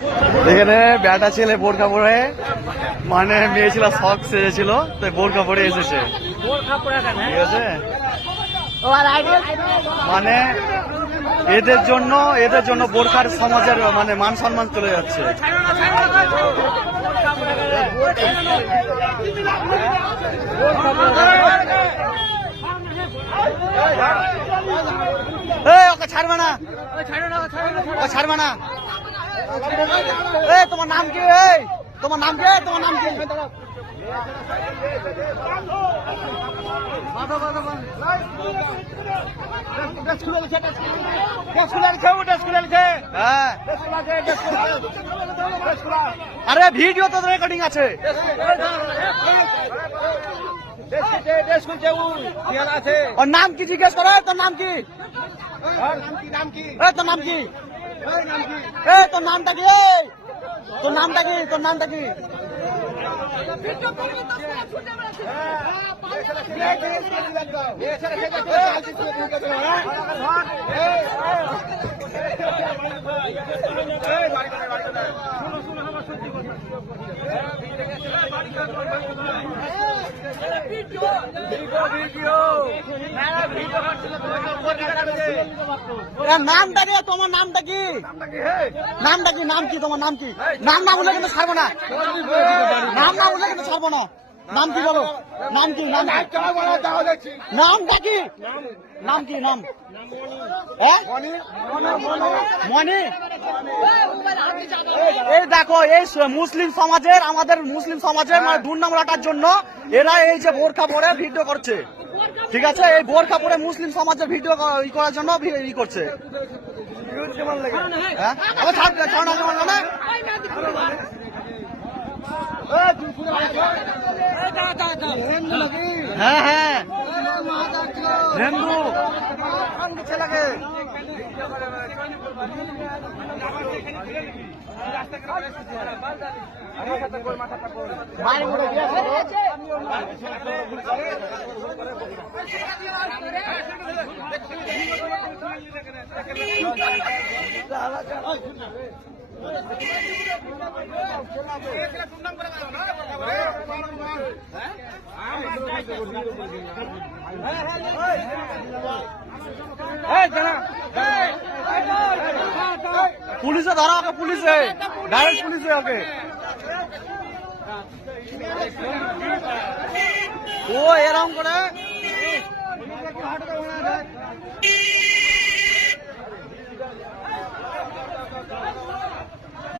এখানে ব্যাটা ছেলে বোরখা পরে মানে মেয়ে ছিল শখ সেজেছিল তাই বোরখা পরে এসেছে, ঠিক আছে। মানে এদের জন্য বোরখার সমাজের মানে মান সম্মান চলে যাচ্ছে। ওকে ছাড়বে না, ছাড়বে না। তোমার নাম কি? তোমার নাম কি? তোমার নাম কি? আরে ভিডিও তো রেকর্ডিং আছে। ওর নাম কি জিজ্ঞেস করো? তোর নাম কি? তোর নাম কি? তোর নামটা কি? তোর নামটা কি? তোর নামটা কি? নামটা কি? তোমার নামটা কি? নামটা কি? নাম কি? তোমার নাম কি? নাম না বলে কিন্তু ছাড়বো না। নাম না বলে কিন্তু ছাড়বো না। নাম কি বলো? নাম কি? নামটা কি? নাম কি? নাম মনি। এই দেখো, এই মুসলিম সমাজের, আমাদের মুসলিম সমাজের মানে দুর্নাম রাখার জন্য এরা এই যে বোরখা পরে ভিডিও করছে, ঠিক আছে। এই বোরখা পরে মুসলিম সমাজের ভিডিও করার জন্য ই করছে। হ্যাঁ হ্যাঁ হিন্দু ছেলেকে পুলিশে ধরা, ওকে পুলিশে ডাইরেক্ট পুলিশে ওকে। ও এরকম করে